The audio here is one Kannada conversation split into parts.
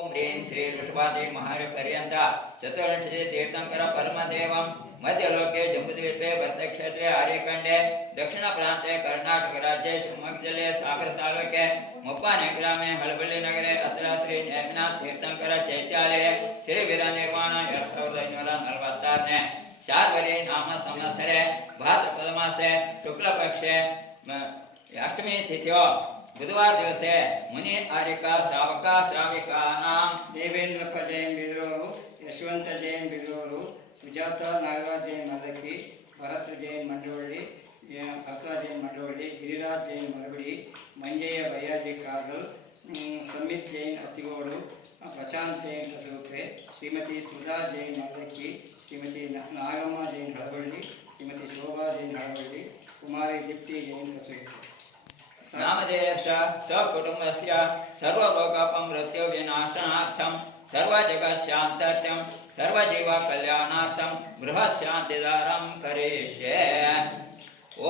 ओम ह्रीं श्री ऋषभादेवी महापर्यंत चतुर्विंशति तीर्थंकर परमदेवं मध्यलोके जम्बूद्वीपे भरतक्षेत्रे आर्यखंडे दक्षिण प्रांते कर्नाटक राज्ये शिवमोग्गा जिल्ले सागर तालूके मुप्पाने ग्रामे हळबಳ್ಳಿ नगरे अत्र श्री ನೇಮಿನಾಥ तीर्थंकर चैत्यालये श्री वीर निर्वाण 2546 शार्वरी नाम संवत्सरे भाद्रपद मासे शुक्ल पक्षे अष्टमी तिथ्यो बुधवार दिवसे मुनि आर्यका श्रावका श्राविकानां देवेंद्रप्ಪ ಜೈನ್ ಬಿದರೂರು, ಯಶವಂತ ಜೈನ್ ಬಿದರೂರು, ಸುಜಾತ ನಾಗರಾಜ್ ಜೈನ್ ಮದಕಿ, ಭರತ್ ಜೈನ್ ಮಂಡವಳ್ಳಿ, ಭಕ್ತರಾಜ್ ಜೈನ್ ಮಂಡವಳ್ಳಿ, ಗಿರಿರಾಜ್ ಜೈನ್ ಮರಬಡಿ, ಮಂಜಯ್ಯ ಬಯ್ಯಾಜಿ ಕಾರ್ಗಲ್, ಸಮಿತ್ ಜೈನ್ ಅತ್ತಿಗೋಡು, ಪ್ರಶಾಂತ್ ಜೈನ್ ಕಸೂಕ್ರೆ, ಶ್ರೀಮತಿ ಸುಧಾ ಜೈನ್ ಮದಕಿ, ಶ್ರೀಮತಿ ನಾಗಮ್ಮ ಜೈನ್ ಹಳವಳ್ಳಿ, ಶ್ರೀಮತಿ ಶೋಭಾ ಜೈನ್ ಹಳವಳ್ಳಿ, ಕುಮಾರಿ ದೀಪ್ತಿ ಜೈನ್ ಕಸೂಕ್ರೆ. नामधेयश्च सकुटुम्बस्य सर्वलोकपमृत्यु विनाशनार्थं सर्वजगत्शान्त्यर्थं सर्वजीवकल्याणार्थं बृहत्शान्तिदारं करिष्ये।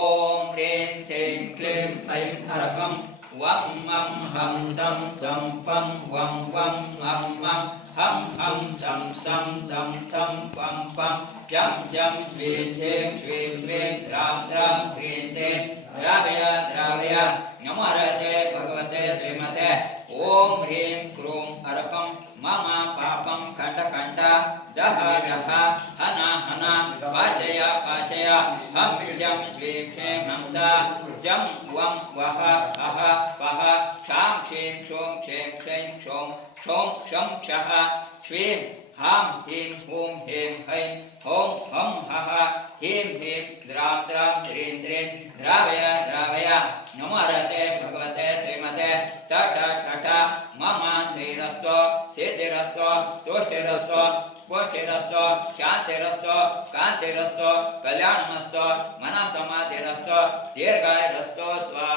ओम ह्रीं श्रीं क्लीं ऐं हरकं वं मं हं सं तं पं वं वं हं मं हं हं सं सं तं तं पं पं जं जं श्रीं ह्रीं श्रीं ह्रीं द्रां द्रां ह्रीं ह्रीं द्रावय द्रावय नमो रते भगवते श्रीमते ओम ह्रीं क्रूं हरकं मम पापं खण्ड खण्ड दह दह हन हन पाचय पाचय हम जं श्रीं श्रीं हंसा जं वं वह अह पह क्षां क्षीं क्षों क्षीं क्षैं क्षों क्षों क्षं क्षः श्रीं हां ह्रीं हूं ह्रीं हैं हों हं हः ह्रीं ह्रीं द्रां द्रां ह्रीं ह्रीं द्रावय द्रावय नमो रते भगवते श्रीमते तट तट मम श्रीरस्तो सिद्धिरस्तो तुष्टिरस्तो पुष्टिरस्तो शांतिरस्तो कांतिरस्तो कल्याणमस्तो मनसमाधिरस्तो दीर्घायुरस्तो स्वाहा।